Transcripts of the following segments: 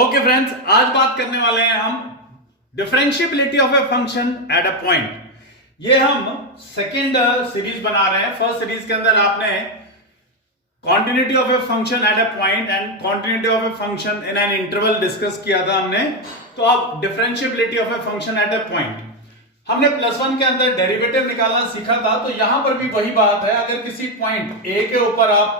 Okay friends, आज बात करने वाले हैं हम differentiability of a function at a point. ये हम सेकंड सीरीज बना रहे हैं। फर्स्ट सीरीज के अंदर आपने continuity of a function at a point and continuity of a function in an interval discuss किया था हमने। तो अब differentiability of a function at a point हमने +1 के अंदर डेरिवेटिव निकालना सीखा था। तो यहां पर भी वही बात है, अगर किसी पॉइंट ए के ऊपर आप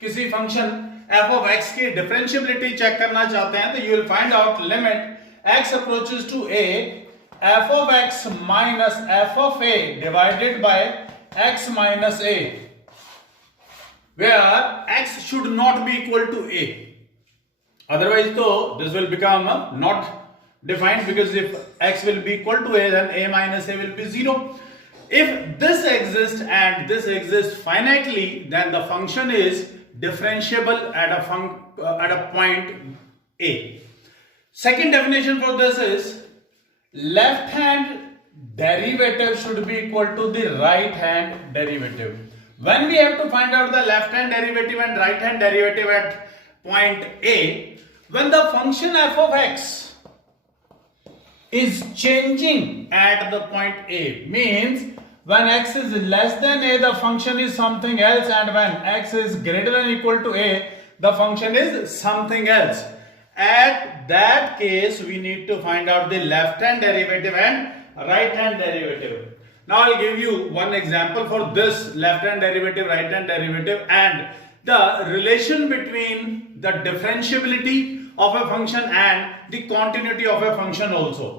किसी फंक्शन f of x की डिफरेंशिएबिलिटी चेक करना चाहते हैं तो you will find out limit x approaches to a f of x minus f of a divided by x minus a, where x should not be equal to a. Otherwise though this will become not defined, because if x will be equal to a then a minus a will be 0. If this exists and this exists finitely, then the function is differentiable at a point A. Second definition for this is left hand derivative should be equal to the right hand derivative. When we have to find out the left hand derivative and right hand derivative at point A, when the function f of x is changing at the point A, means when x is less than a, the function is something else, and when x is greater than or equal to a, the function is something else. At that case, we need to find out the left hand derivative and right hand derivative. Now I'll give you one example for this left hand derivative, right hand derivative, and the relation between the differentiability of a function and the continuity of a function also.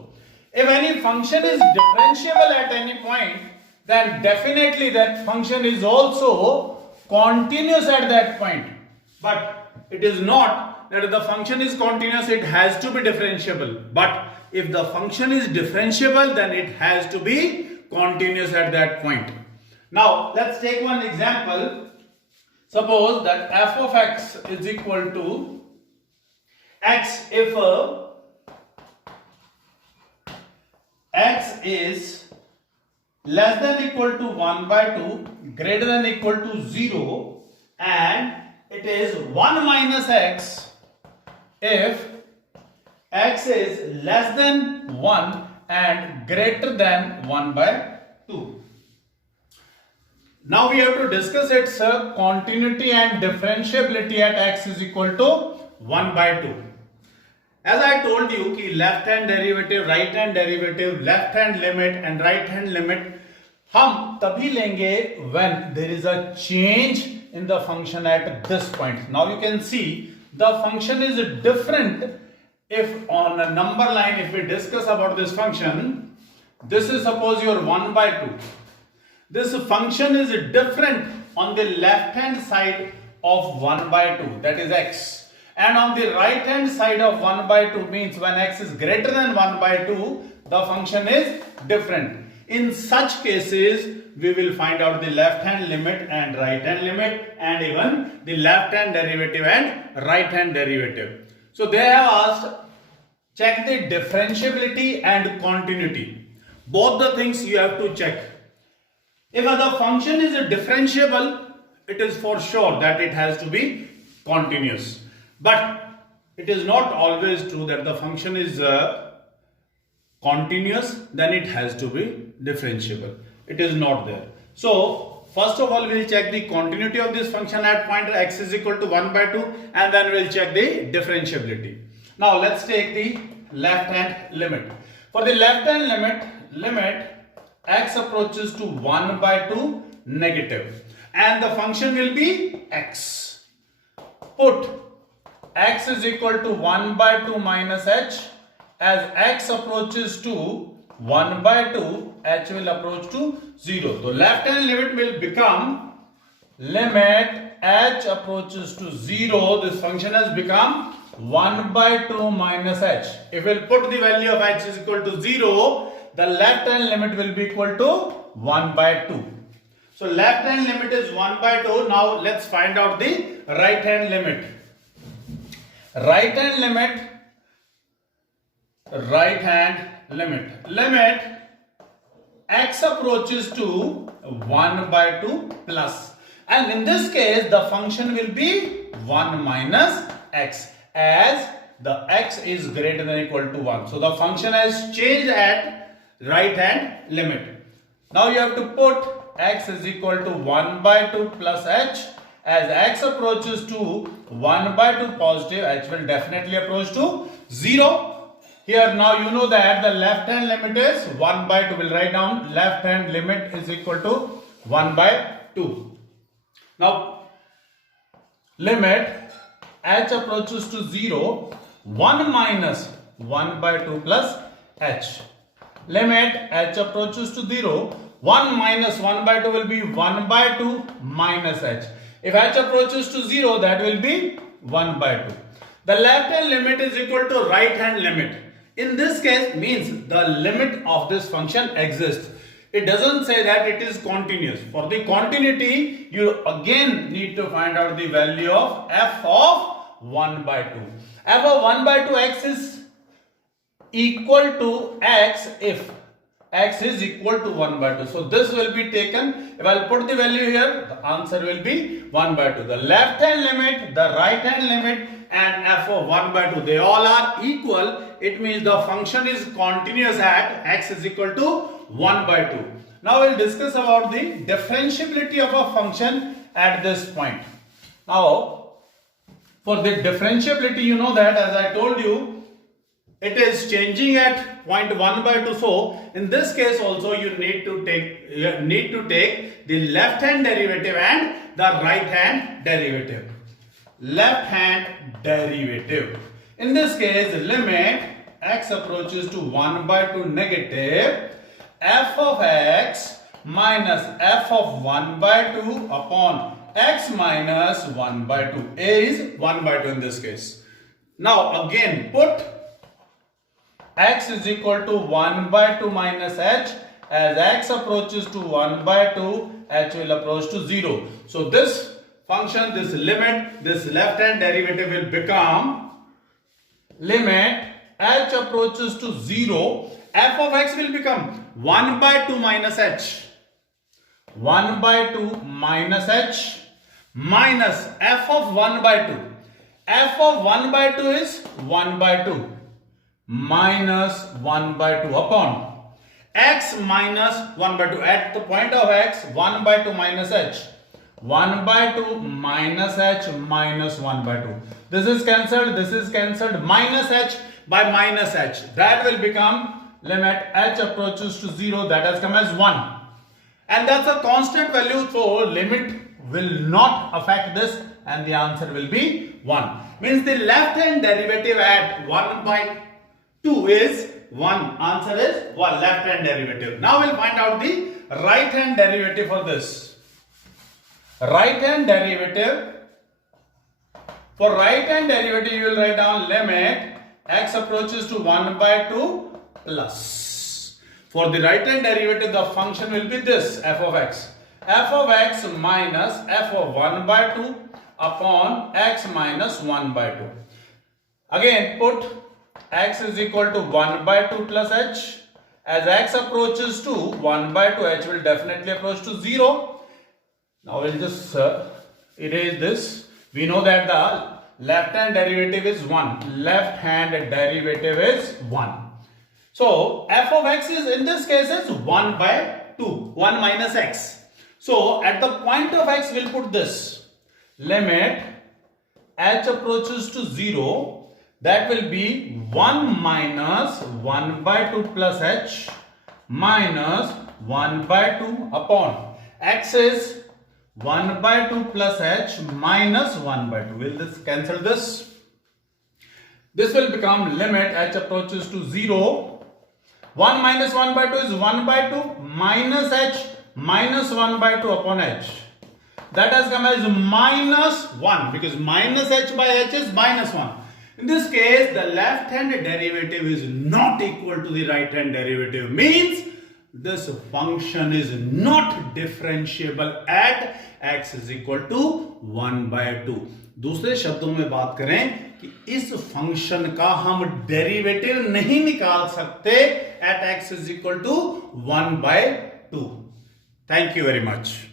If any function is differentiable at any point, then definitely that function is also continuous at that point. But it is not that if the function is continuous, it has to be differentiable. But if the function is differentiable, then it has to be continuous at that point. Now let's take one example. Suppose that f of x is equal to x if x is less than equal to 1 by 2, greater than equal to 0, and it is 1 minus x if x is less than 1 and greater than 1 by 2. Now we have to discuss its continuity and differentiability at x is equal to 1 by 2. As I told you कि left hand derivative, right hand derivative, left hand limit and right hand limit हम तभी लेंगे when there is a change in the function at this point. Now you can see the function is different if on a number line, if we discuss about this function, this is suppose your 1 by 2. This function is different on the left hand side of 1 by 2, that is x. And on the right hand side of 1 by 2 means when x is greater than 1 by 2, the function is different. In such cases, we will find out the left hand limit and right hand limit, and even the left hand derivative and right hand derivative. So they have asked, check the differentiability and continuity. Both the things you have to check. If the function is differentiable, it is for sure that it has to be continuous. But it is not always true that the function is continuous, then it has to be differentiable. It is not there. So first of all, we will check the continuity of this function at point x is equal to 1 by 2, and then we will check the differentiability. Now let's take the left hand limit. For the left hand limit x approaches to 1 by 2 negative, and the function will be x. Put x is equal to 1 by 2 minus h. As x approaches to 1 by 2, h will approach to 0. So left hand limit will become limit h approaches to 0. This function has become 1 by 2 minus h. If we will put the value of h is equal to 0, the left hand limit will be equal to 1 by 2. So left hand limit is 1 by 2. Now let's find out the right hand limit. Right hand limit x approaches to 1 by 2 plus, and in this case the function will be 1 minus x, as the x is greater than equal to 1. So the function has changed at right hand limit. Now you have to put x is equal to 1 by 2 plus h. As x approaches to 1 by 2 positive, h will definitely approach to 0. Here now you know that the left hand limit is 1 by 2. We'll write down left hand limit is equal to 1 by 2. Now limit h approaches to 0, 1 minus 1 by 2 plus h. Limit h approaches to 0, 1 minus 1 by 2 will be 1 by 2 minus h. If h approaches to 0, that will be 1 by 2. The left hand limit is equal to right hand limit. In this case means the limit of this function exists. It doesn't say that it is continuous. For the continuity, you again need to find out the value of f of 1 by 2. F of 1 by 2 x is equal to x if x is equal to 1 by 2. So this will be taken. If I'll put the value here, the answer will be 1 by 2. The left hand limit, the right hand limit and f of 1 by 2, they all are equal. It means the function is continuous at x is equal to 1 by 2. Now we'll discuss about the differentiability of a function at this point. Now for the differentiability, you know that as I told you, it is changing at 0.1 by 2. So in this case also you need to take the left hand derivative and the right hand derivative. Left hand derivative. In this case, limit x approaches to 1 by 2 negative, f of x minus f of 1 by 2 upon x minus 1 by 2. A is 1 by 2 in this case. Now again put x is equal to 1 by 2 minus h. As x approaches to 1 by 2, h will approach to 0. So this function, this limit, this left hand derivative will become limit h approaches to 0, f of x will become 1 by 2 minus h. 1 by 2 minus h minus f of 1 by 2. F of 1 by 2 is 1 by 2 minus 1 by 2 upon x minus 1 by 2. At the point of x, 1 by 2 minus h. 1 by 2 minus h minus 1 by 2. This is cancelled, minus h by minus h. That will become limit h approaches to 0, that has come as 1. And that's a constant value, so limit will not affect this and the answer will be 1. Means the left hand derivative at 1 by 2 is 1. Answer is 1, left hand derivative. Now we'll find out the right hand derivative for this. Right hand derivative. For right hand derivative, you will write down limit x approaches to 1 by 2 plus. For the right hand derivative, the function will be this, f of x. F of x minus f of 1 by 2 upon x minus 1 by 2. Again, put x is equal to 1 by 2 plus h. As x approaches to 1 by 2, h will definitely approach to 0. Now we'll just erase this. We know that the left hand derivative is 1. Left hand derivative is 1. So f of x is in this case is 1 by 2. 1 minus x. So at the point of x, we'll put this. Limit h approaches to 0. That will be 1 minus 1 by 2 plus h minus 1 by 2 upon x is 1 by 2 plus h minus 1 by 2. Will this cancel this? This will become limit h approaches to 0. 1 minus 1 by 2 is 1 by 2 minus h minus 1 by 2 upon h. That has come as minus 1 because minus h by h is minus 1. In this case, the left hand derivative is not equal to the right hand derivative. Means this function is not differentiable at x is equal to 1 by 2. दूसरे शब्दों में बात करें कि इस function का हम derivative नहीं निकाल सकते at x is equal to 1 by 2. Thank you very much.